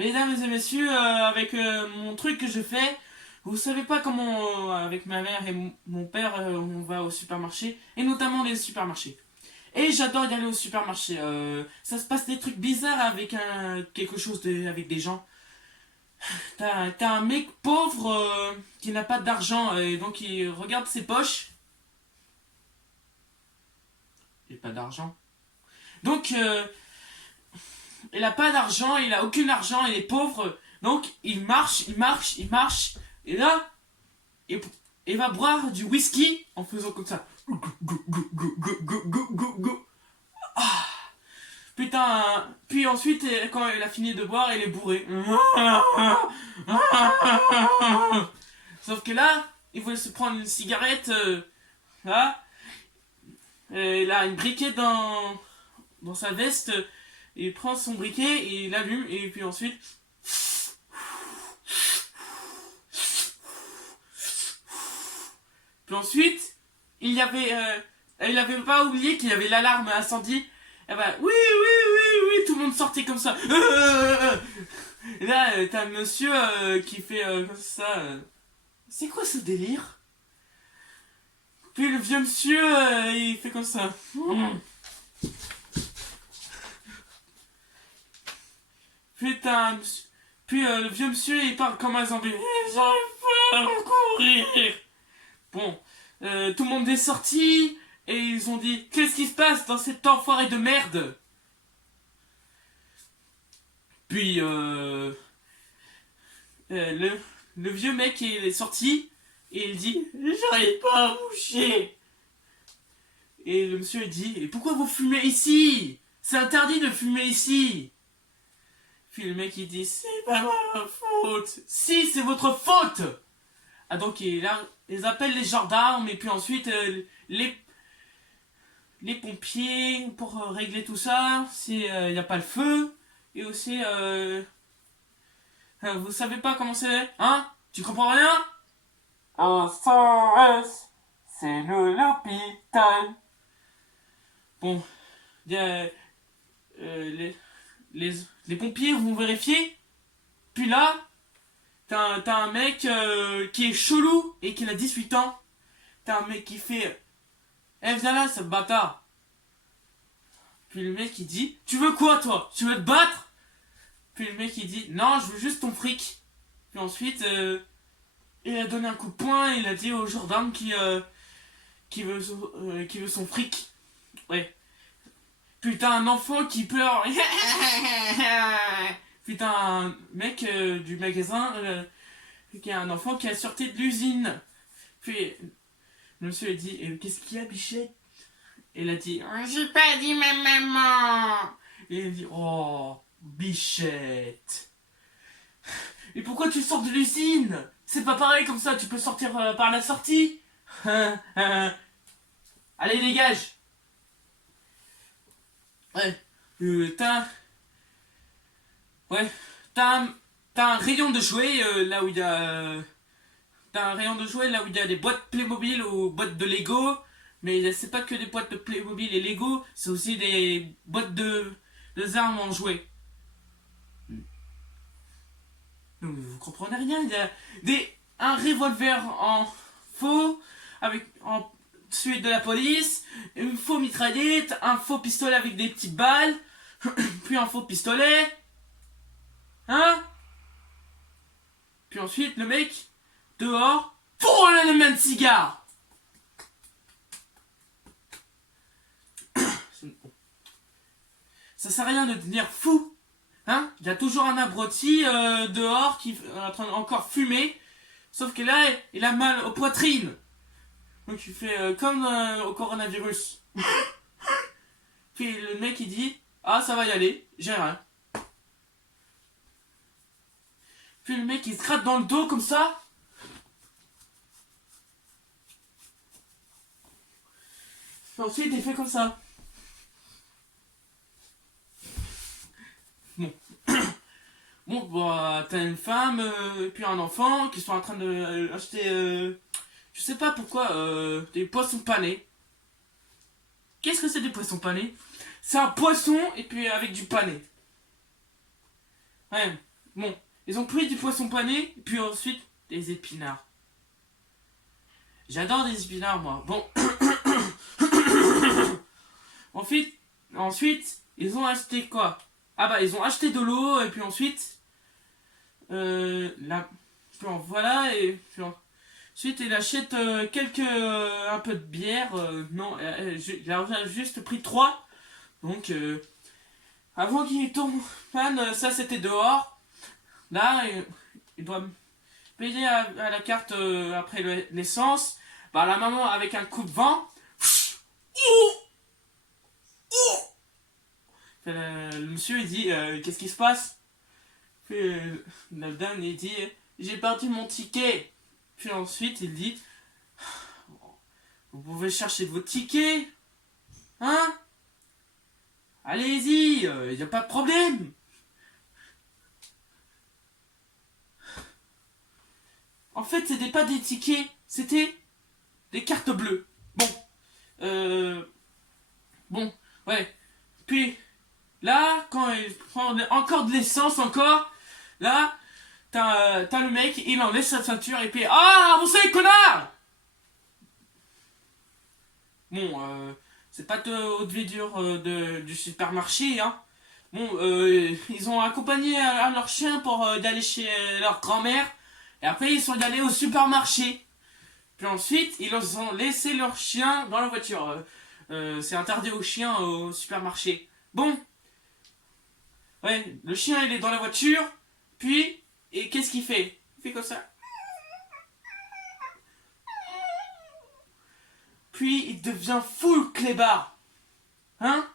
Mesdames et messieurs, avec mon truc que je fais, vous savez pas comment, avec ma mère et mon père, on va au supermarché, et notamment les supermarchés. Et j'adore y aller au supermarché. Ça se passe des trucs bizarres avec quelque chose avec des gens. T'as un mec pauvre qui n'a pas d'argent, et donc il regarde ses poches. Il n'a pas d'argent. Donc, il a pas d'argent, il a aucun argent, il est pauvre. Donc, il marche, il marche, il marche. Et là, il, il va boire du whisky en faisant comme ça. Putain, puis ensuite, quand il a fini de boire, il est bourré. Sauf que là, il voulait se prendre une cigarette. Là, il a une briquet dans sa veste. Il prend son briquet, il l'allume, et puis ensuite. Puis ensuite, il avait pas oublié qu'il y avait l'alarme incendie. Et bah, oui, oui, oui, oui, tout le monde sortait comme ça. Et là, t'as un monsieur qui fait comme ça. C'est quoi ce délire? Puis le vieux monsieur, il fait comme ça. Puis le vieux monsieur, il parle comme un zombie. J'arrive pas à courir. Bon, tout le monde est sorti et ils ont dit qu'est-ce qui se passe dans cet enfoiré de merde. Puis le vieux mec il est sorti et il dit j'arrive pas à bouger. Et le monsieur il dit et pourquoi vous fumez ici? C'est interdit de fumer ici. Puis le mec il dit c'est pas ma faute. Si, c'est votre faute. Ah donc ils appellent les gendarmes et puis ensuite les pompiers pour régler tout ça s'il n'y a pas le feu. Et aussi, vous savez pas comment c'est, hein? Tu comprends rien? SOS, c'est l'hôpital. Bon, y a, les, les pompiers vont vérifier. Puis là, t'as un mec qui est chelou et qui a 18 ans. T'as un mec qui fait eh, viens là, ce bâtard. Puis le mec il dit tu veux quoi toi? Tu veux te battre? Puis le mec il dit non, je veux juste ton fric. Puis ensuite, il a donné un coup de poing et il a dit au gendarme qui veut son fric. Ouais. Puis t'as un enfant qui pleure. Puis t'as un mec du magasin qui a un enfant qui est sorti de l'usine. Puis le monsieur a dit qu'est-ce qu'il y a, Bichette? Et il a dit j'ai pas dit ma maman. Et il a dit oh, Bichette. Et pourquoi tu sors de l'usine? C'est pas pareil comme ça, tu peux sortir par la sortie. Allez, dégage. Ouais. Ouais. T'as un rayon de jouets là où il y a. T'as un rayon de jouets là où il y a des boîtes Playmobil ou boîtes de Lego. Mais c'est pas que des boîtes de Playmobil et Lego, c'est aussi des boîtes de armes en jouets. Non, mais vous comprenez rien, il y a un revolver en faux, celui de la police, une faux mitraillette, un faux pistolet avec des petites balles, puis un faux pistolet, hein? Puis ensuite, le mec, dehors, pour le même cigare! Ça sert à rien de devenir fou, hein? Il y a toujours un abruti dehors qui est en train encore fumer, sauf que là, il a mal aux poitrines. Donc il fait comme au coronavirus. Puis le mec il dit ah ça va y aller, j'ai rien. Puis le mec il se gratte dans le dos comme ça. Puis ensuite il fait comme ça. Bon. Bon bah t'as une femme et puis un enfant qui sont en train de acheter je sais pas pourquoi des poissons panés. Qu'est-ce que c'est des poissons panés? C'est un poisson et puis avec du pané. Ouais. Bon, ils ont pris du poisson pané, puis ensuite des épinards. J'adore des épinards, moi. Bon. ensuite, ils ont acheté quoi? Ah bah, ils ont acheté de l'eau, et puis ensuite... voilà, et puis ensuite, il achète un peu de bière. Non, il a juste pris 3. Donc, avant qu'il tombe en panne, ça c'était dehors. Là, il doit payer à la carte après l'essence. Bah, la maman avec un coup de vent. Le monsieur il dit qu'est-ce qui se passe? Puis la dame il dit j'ai perdu mon ticket. Puis ensuite il dit vous pouvez chercher votre ticket, hein? Allez-y, il n'y a pas de problème. En fait, c'était pas des tickets, c'était des cartes bleues. Bon, bon, ouais. Puis là, quand il prend encore de l'essence, là, t'as le mec, il enlève sa ceinture et puis ah, avancez, connard! Bon, c'est pas de haute vidure du supermarché, hein. Bon, ils ont accompagné leur chien pour d'aller chez leur grand-mère. Et après, ils sont allés au supermarché. Puis ensuite, ils ont laissé leur chien dans la voiture. C'est interdit aux chiens au supermarché. Bon, ouais, le chien, il est dans la voiture. Puis, et qu'est-ce qu'il fait? Il fait comme ça. Puis, il devient full clébard. Hein?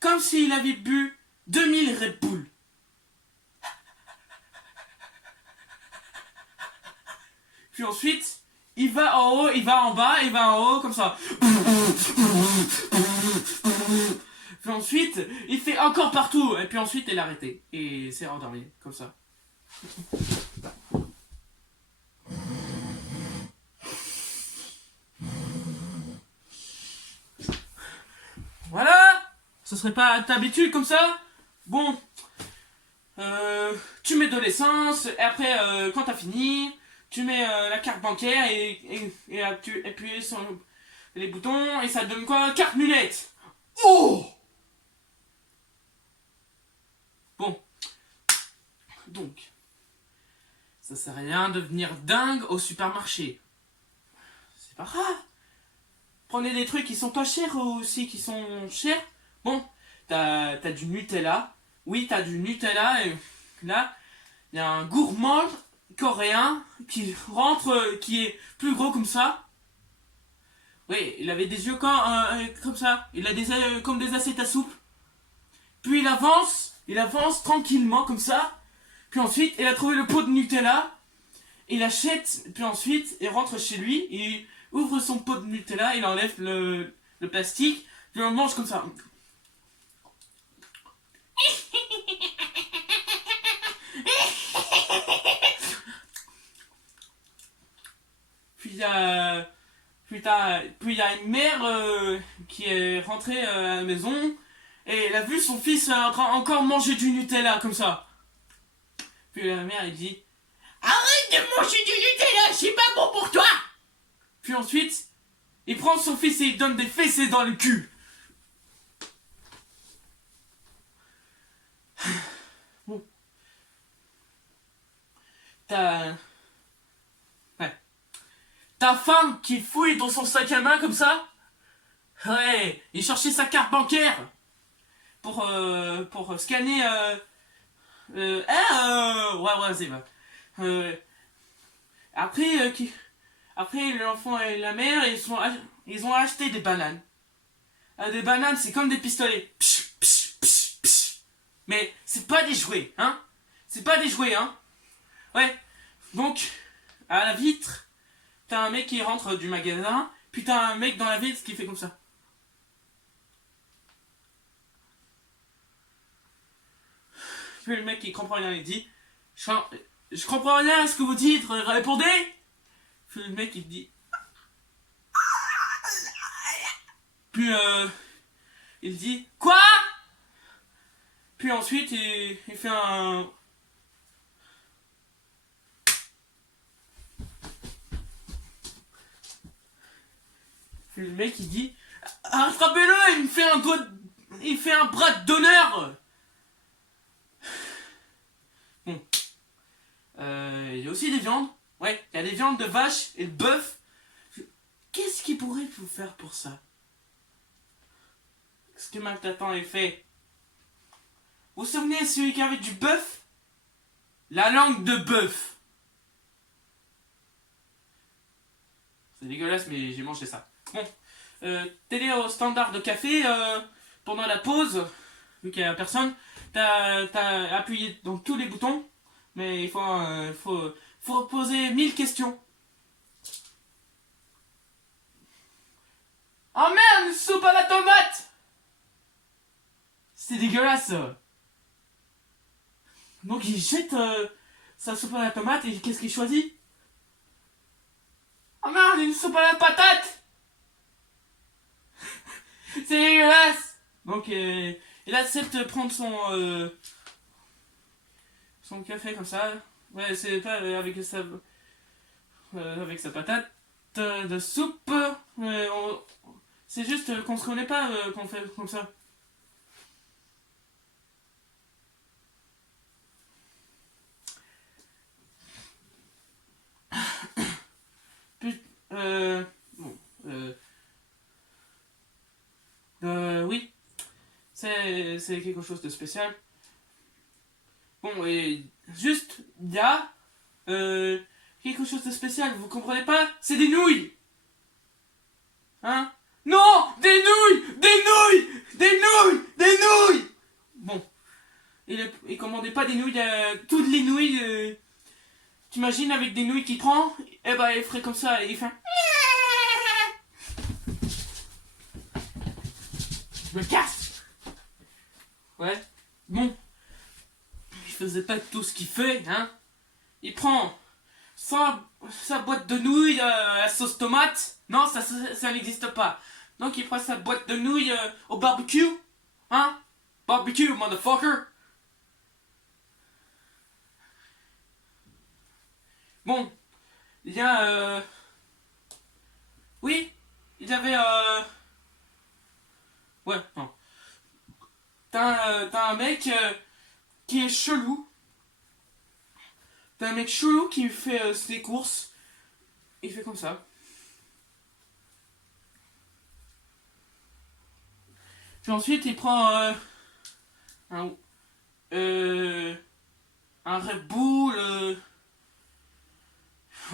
Comme s'il avait bu 2000 Red Bull. Puis ensuite, il va en haut, il va en bas, il va en haut, comme ça. Puis ensuite, il fait encore partout. Et puis ensuite, il est arrêté. Et c'est endormi, comme ça. Voilà! Ce serait pas ta habitude comme ça? Bon. Tu mets de l'essence, et après, quand t'as fini, tu mets la carte bancaire et tu appuies sur les boutons et ça donne quoi? Carte mulette! Oh! Bon. Donc. Ça sert à rien de venir dingue au supermarché. C'est pas grave. Prenez des trucs qui sont pas chers ou aussi qui sont chers. Bon, t'as du Nutella. Oui, t'as du Nutella. Et là, il y a un gourmand coréen qui rentre, qui est plus gros comme ça. Oui, il avait des yeux comme ça. Il a des yeux comme des assiettes à soupe. Puis il avance tranquillement comme ça. Puis ensuite, il a trouvé le pot de Nutella. Il achète, puis ensuite, il rentre chez lui. Il ouvre son pot de Nutella, il enlève le plastique. Puis on mange comme ça. Puis il y a... Puis il y a une mère qui est rentrée à la maison et elle a vu son fils en train encore manger du Nutella comme ça. Puis la mère elle dit arrête de manger du Nutella, c'est pas bon pour toi. Puis ensuite il prend son fils et il donne des fessées dans le cul. Bon. Ta femme qui fouille dans son sac à main comme ça. Ouais, il cherchait sa carte bancaire pour scanner. Ouais, c'est vrai. Après, après l'enfant et la mère, ils ont acheté des bananes. Des bananes, c'est comme des pistolets. Psh, psh, psh, psh. Mais c'est pas des jouets, hein. C'est pas des jouets, hein. Ouais. Donc, à la vitre, t'as un mec qui rentre du magasin, puis t'as un mec dans la vitre qui fait comme ça. Puis le mec il comprend rien, il dit je comprends rien à ce que vous dites, répondez. Puis le mec il dit puis il dit quoi. Puis ensuite il fait un Puis le mec il dit attrapez-le, il me fait un doigt il fait un bras d'honneur. Bon. Il y a aussi des viandes. Ouais, il y a des viandes de vache et de bœuf. Qu'est-ce qu'il pourrait vous faire pour ça? Ce que Maltatan a fait. Vous vous souvenez celui qui avait du bœuf? La langue de bœuf. C'est dégueulasse mais j'ai mangé ça. Bon. T'es au standard de café pendant la pause, vu qu'il n'y a personne, t'as appuyé dans tous les boutons, mais il faut poser 1000 questions. Oh merde, une soupe à la tomate! C'est dégueulasse. Donc il jette sa soupe à la tomate et qu'est-ce qu'il choisit? Oh merde, une soupe à la patate! C'est dégueulasse. Donc il accepte de prendre son café comme ça. Ouais, c'est pas avec sa patate de soupe. C'est juste qu'on se connaît pas qu'on fait comme ça. Bon, oui, c'est quelque chose de spécial. Bon, et juste, il y a quelque chose de spécial, vous comprenez pas? C'est des nouilles! Hein? Non! Des nouilles! Des nouilles! Des nouilles! Des nouilles! Bon, il commandait pas des nouilles, toutes les nouilles, t'imagines avec des nouilles qu'il prend, et bah il ferait comme ça, et il fait... Je me casse! Ouais, bon. Il faisait pas tout ce qu'il fait, hein. Il prend sa boîte de nouilles à sauce tomate. Non, ça n'existe pas. Donc il prend sa boîte de nouilles au barbecue. Hein? Barbecue, motherfucker! Bon, il y a... Oui, il y avait... Ouais, non. T'as un mec qui est chelou. T'as un mec chelou qui fait ses courses. Il fait comme ça. Puis ensuite il prend un Red Bull.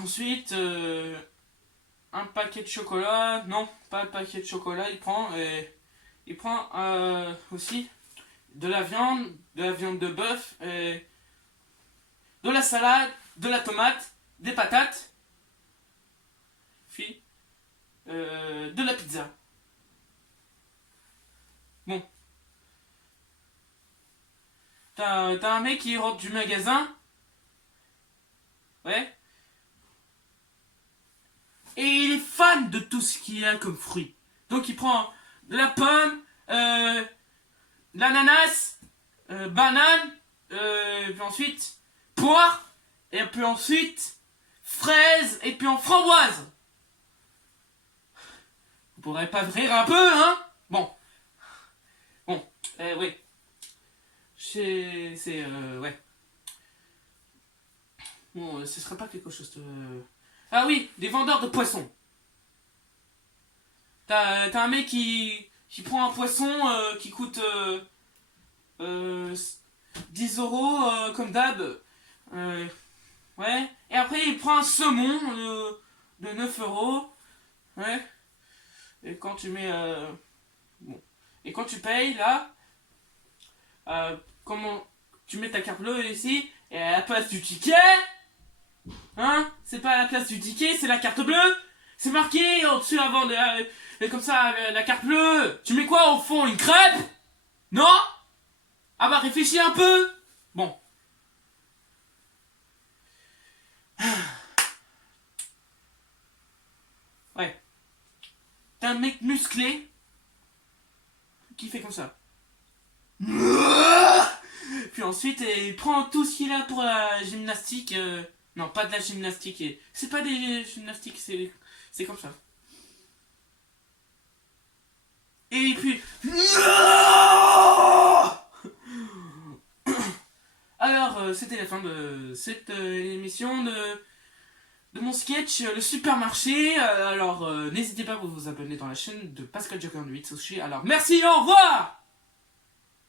Ensuite un paquet de chocolat. Non, pas un paquet de chocolat. Il prend aussi de la viande de bœuf, de la salade, de la tomate, des patates, puis de la pizza. Bon. T'as un mec qui rentre du magasin. Ouais. Et il est fan de tout ce qu'il y a comme fruit. Donc il prend la pomme, l'ananas, banane, puis ensuite poire, et puis ensuite fraise, et puis en framboise. Vous pourrez pas rire un peu, hein? Bon. Bon, oui. Ouais. Bon, ce serait pas quelque chose de... Ah oui, des vendeurs de poissons. T'as un mec qui prend un poisson qui coûte 10 € comme d'hab. Ouais. Et après il prend un saumon de 9 €. Ouais. Et quand tu mets... Bon. Et quand tu payes là, comment tu mets ta carte bleue ici, et à la place du ticket, hein, c'est pas à la place du ticket, c'est la carte bleue. C'est marqué au-dessus avant comme ça, la carte bleue. Tu mets quoi au fond? Une crêpe? Non? Ah bah réfléchis un peu. Bon. Ouais. T'as un mec musclé qui fait comme ça. Puis ensuite, il prend tout ce qu'il a pour la gymnastique. Non, pas de la gymnastique. C'est pas des gymnastiques, c'est comme ça. Et puis... Alors, c'était la fin de cette émission de mon sketch, le supermarché. Alors, n'hésitez pas à vous abonner dans la chaîne de Pascal Joker 8 Sushi. Alors, merci, au revoir!